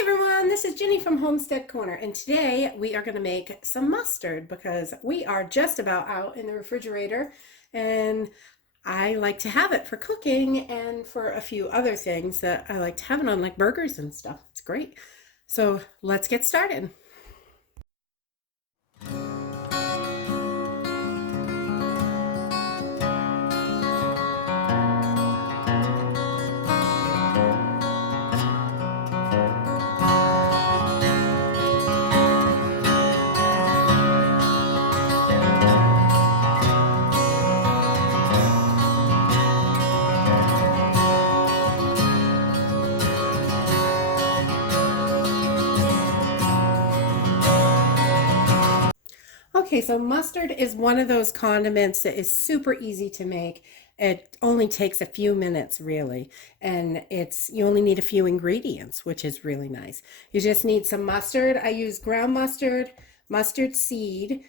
Everyone, this is Jenny from Homestead Corner, and today we are going to make some mustard because we are just about out in the refrigerator, and I like to have it for cooking and for a few other things that I like to have it on, like burgers and stuff. It's great. So let's get started. Okay, so mustard is one of those condiments that is super easy to make. It only takes a few minutes, really, and you only need a few ingredients, which is really nice. You just need some mustard. I use ground mustard, mustard seed,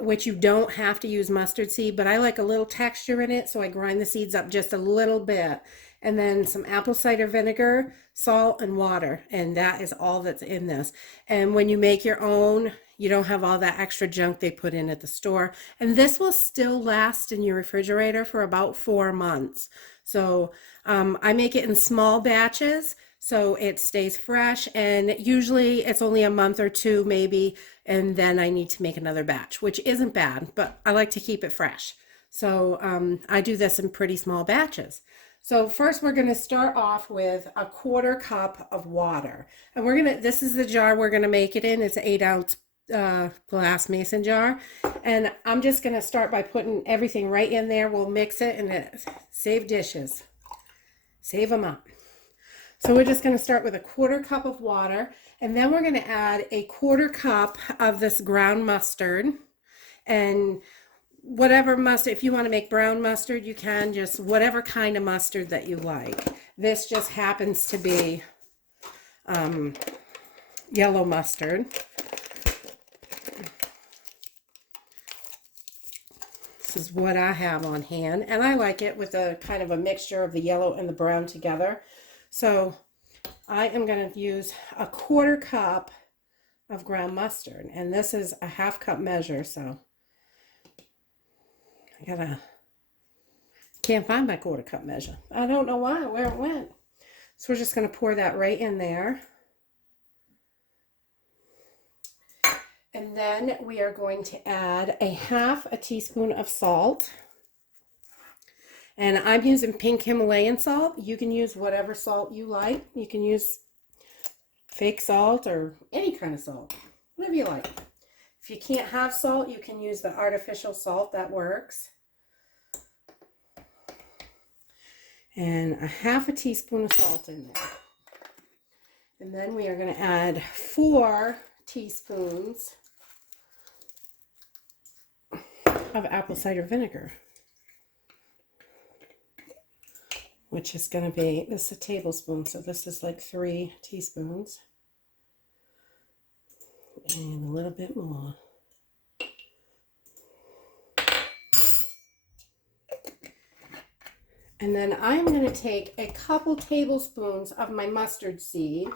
which you don't have to use mustard seed, but I like a little texture in it, so I grind the seeds up just a little bit. And then some apple cider vinegar, salt, and water, and that is all that's in this. And when you make your own, you don't have all that extra junk they put in at the store. And this will still last in your refrigerator for about 4 months. So I make it in small batches so it stays fresh. And usually it's only a month or two maybe. And then I need to make another batch, which isn't bad, but I like to keep it fresh. So I do this in pretty small batches. So first we're going to start off with a 1/4 cup of water. And this is the jar we're going to make it in. It's an 8-ounce glass mason jar, and I'm just going to start by putting everything right in there. We'll mix it and save dishes, save them up. So we're just going to start with a 1/4 cup of water, and then we're going to add a 1/4 cup of this ground mustard. And whatever mustard, if you want to make brown mustard, you can, just whatever kind of mustard that you like. This just happens to be yellow mustard. This is what I have on hand, and I like it with a kind of a mixture of the yellow and the brown together. So I am going to use a 1/4 cup of ground mustard, and this is a 1/2 cup measure, so can't find my 1/4 cup measure. I don't know where it went. So we're just going to pour that right in there. And then we are going to add a 1/2 teaspoon of salt. And I'm using pink Himalayan salt. You can use whatever salt you like. You can use fake salt or any kind of salt, whatever you like. If you can't have salt, you can use the artificial salt. That works. And a 1/2 teaspoon of salt in there. And then we are going to add 4 teaspoons of apple cider vinegar, which is going to be, this is a tablespoon, so this is like 3 teaspoons, and a little bit more. And then I'm going to take a couple tablespoons of my mustard seed,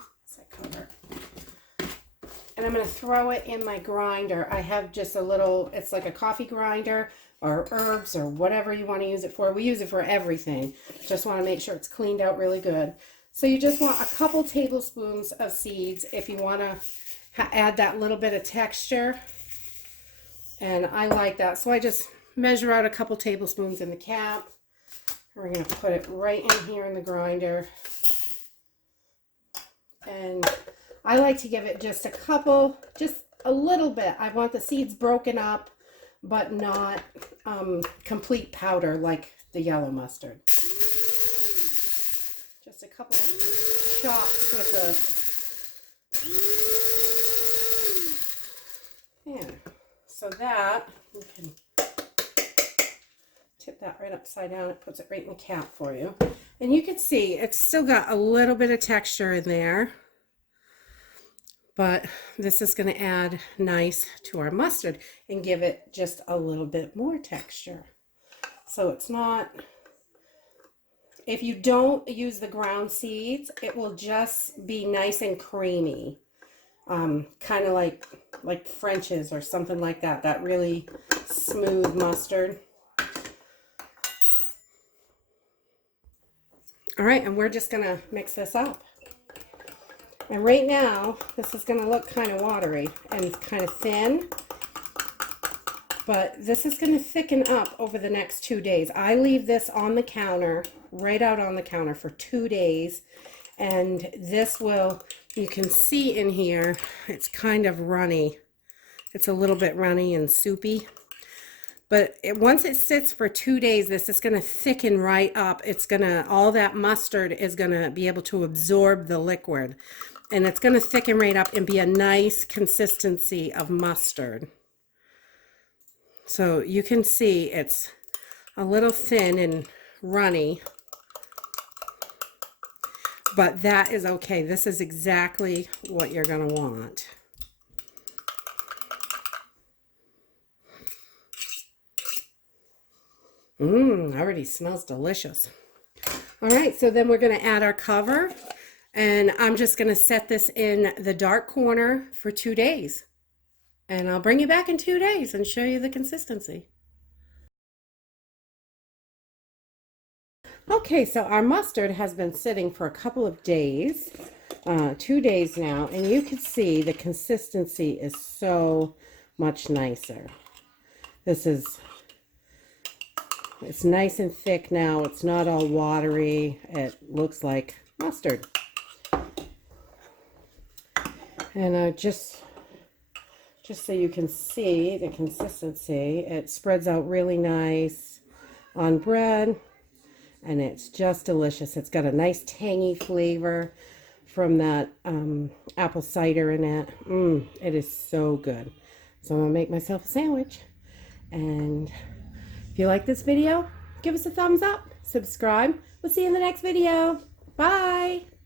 and I'm going to throw it in my grinder. I have just a little, it's like a coffee grinder or herbs or whatever you want to use it for. We use it for everything. Just want to make sure it's cleaned out really good. So you just want a couple tablespoons of seeds if you want to add that little bit of texture. And I like that. So I just measure out a couple tablespoons in the cap. We're going to put it right in here in the grinder. And I like to give it just a little bit. I want the seeds broken up, but not complete powder like the yellow mustard. Just a couple of shots with so that you can tip that right upside down. It puts it right in the cap for you. And you can see it's still got a little bit of texture in there, but this is going to add nice to our mustard and give it just a little bit more texture. So it's not If you don't use the ground seeds, it will just be nice and creamy. Kind of like French's or something like that. That really smooth mustard. All right, and we're just gonna mix this up. And right now, this is gonna look kind of watery and kind of thin, but this is gonna thicken up over the next 2 days. I leave this on the counter, right out on the counter for 2 days, and this will, you can see in here, it's kind of runny. It's a little bit runny and soupy. But once it sits for 2 days, this is going to thicken right up. It's going to, all that mustard is going to be able to absorb the liquid. And it's going to thicken right up and be a nice consistency of mustard. So you can see it's a little thin and runny. But that is okay. This is exactly what you're going to want. Already smells delicious. All right, so then we're going to add our cover, and I'm just going to set this in the dark corner for 2 days. And I'll bring you back in 2 days and show you the consistency. Okay, so our mustard has been sitting for a couple of days, 2 days now, and you can see the consistency is so much nicer. It's nice and thick now. It's not all watery. It looks like mustard. And just so you can see the consistency, it spreads out really nice on bread, and it's just delicious. It's got a nice tangy flavor from that apple cider in it. It is so good. So I'm gonna make myself a sandwich, and if you like this video, give us a thumbs up, subscribe. We'll see you in the next video. Bye.